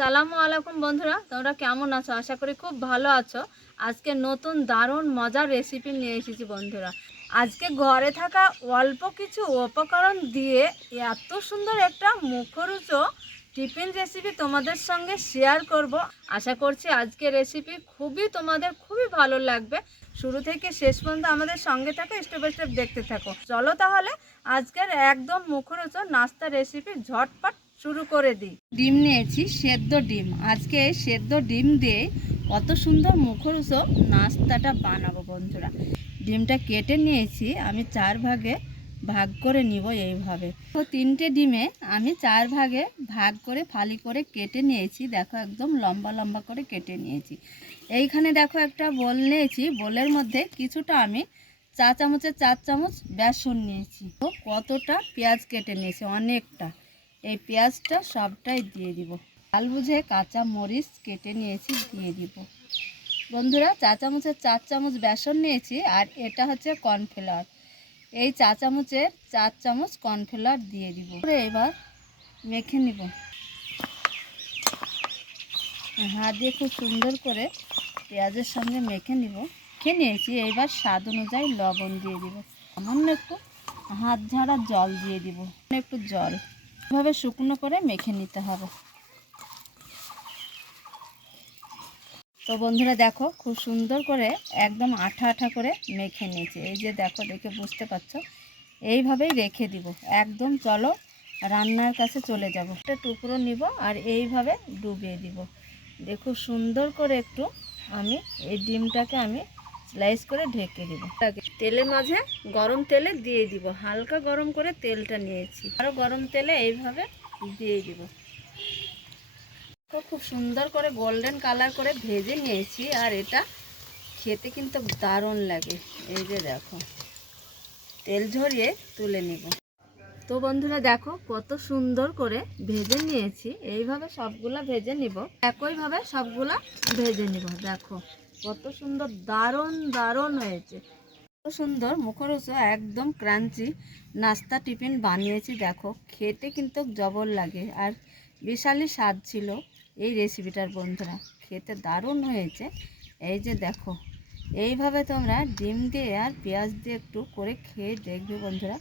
আসসালামু আলাইকুম বন্ধুরা, তোমরা কেমন আছো? আশা করি খুব ভালো আছো। আজকে নতুন দারুণ মজার রেসিপি নিয়ে এসেছি বন্ধুরা। আজকে ঘরে থাকা অল্প কিছু উপকরণ দিয়ে এত সুন্দর একটা মুখরোচক টিফিন রেসিপি তোমাদের সঙ্গে শেয়ার করব। আশা করছি আজকের রেসিপি তোমাদের খুবই ভালো লাগবে। শুরু থেকে শেষ পর্যন্ত আমাদের সঙ্গে থাকো, স্টেপ বাই স্টেপ দেখতে থাকো। চলো তাহলে আজকের একদম মুখরোচক নাস্তা রেসিপি ঝটপট শুরু করে দিই। ডিম নিয়েছি, সেদ্ধ ডিম। আজকে সেদ্ধ ডিম দিয়ে কত সুন্দর মুখরোচক নাস্তাটা বানাবো বন্ধুরা। ডিমটা কেটে নিয়েছি, আমি 4 ভাগে ভাগ করে নিব এইভাবে। তো 3টে ডিমে আমি 4 ভাগে ভাগ করে ফালি করে কেটে নিয়েছি। দেখো একদম লম্বা লম্বা করে কেটে নিয়েছি। এইখানে দেখো একটা বোল নিয়েছি, বোলের মধ্যে কিছুটা আমি 4 চামচের 4 চামচ বেসন নিয়েছি। তো কতটা পেঁয়াজ কেটে নিয়েছি, অনেকটা। এই পেঁয়াজটা সবটাই দিয়ে দিব। ঝাল বুঝে কাঁচা মরিচ কেটে নিয়েছি, দিয়ে দিব। বন্ধুরা 4 চামচের 4 চামচ বেসন নিয়েছি, আর এটা হচ্ছে কর্নফ্লাওয়ার। এই 4 চামচের 4 চামচ কর্নফ্লাওয়ার দিয়ে দিব। এবার মেখে নিব, হাত দিয়ে খুব সুন্দর করে পেঁয়াজের সঙ্গে মেখে নিব। মেখে নিয়েছি, এইবার স্বাদ অনুযায়ী লবণ দিয়ে দিব। সামান্য একটু হাত ঝাড়া জল দিয়ে দিব, একটু জল। এভাবে শুকনো করে মেখে নিতে হবে। তো বন্ধুরা দেখো খুব সুন্দর করে একদম আঠা আঠা করে মেখে নিয়েছি। এই যে দেখো, দেখে বুঝতে পারছো। এইভাবেই রেখে দিব একদম। চলো রান্নার কাছে চলে যাব। একটা টুকরো নিব আর এইভাবে ডুবিয়ে দিব। দেখো সুন্দর করে একটু আমি এই ডিমটাকে আমি স্লাইস করে ঢেকে দিব। তেলের মাঝে গরম তেলে দিয়ে দিব। হালকা গরম করে তেলটা নিয়েছি, আরও গরম তেলে এইভাবে দিয়ে দিব। খুব সুন্দর করে গোল্ডেন কালার করে ভেজে নিয়েছি, আর এটা খেতে কিন্তু দারুণ লাগে। এই যে দেখো, তেল ঝরিয়ে তুলে নিব। তো বন্ধুরা দেখো কত সুন্দর করে ভেজে নিয়েছি। এইভাবে সবগুলা ভেজে নিব, একইভাবে সবগুলা ভেজে নিব। দেখো কত সুন্দর, দারুণ দারুণ হয়েছে। কত সুন্দর মুখরোচক একদম ক্রাঞ্চি নাস্তা টিফিন বানিয়েছি। দেখো খেতে কিন্তু জবর লাগে, আর বিশালই স্বাদ ছিল এই রেসিপিটার বন্ধুরা। খেতে দারুণ হয়েছে। এই যে দেখো, এইভাবে তোমরা ডিম দিয়ে আর পেঁয়াজ দিয়ে একটু করে খেয়ে দেখবে বন্ধুরা।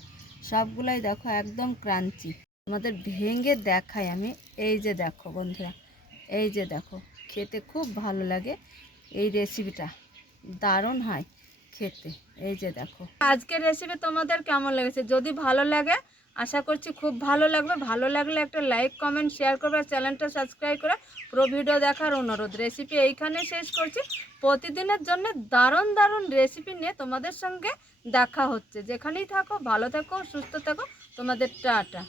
সবগুলাই দেখো একদম ক্রাঞ্চি। আমাদের ভেঙে দেখাই আমি। এই যে দেখো বন্ধুরা, এই যে দেখো, খেতে খুব ভালো লাগে এই রেসিপিটা, দারুণ হয় খেতে। এই যে দেখো, আজকের রেসিপি তোমাদের কেমন লেগেছে? যদি ভালো লাগে, আশা করছি খুব ভালো লাগবে। ভালো লাগলে একটা লাইক কমেন্ট শেয়ার করবে, আর চ্যানেলটা সাবস্ক্রাইব করে পুরো ভিডিও দেখার অনুরোধ। রেসিপি এইখানে শেষ করছি। প্রতিদিনের জন্য দারুণ দারুণ রেসিপি নিয়ে তোমাদের সঙ্গে দেখা হচ্ছে। যেখানেই থাকো ভালো থাকো, সুস্থ থাকো। তোমাদের টাটা।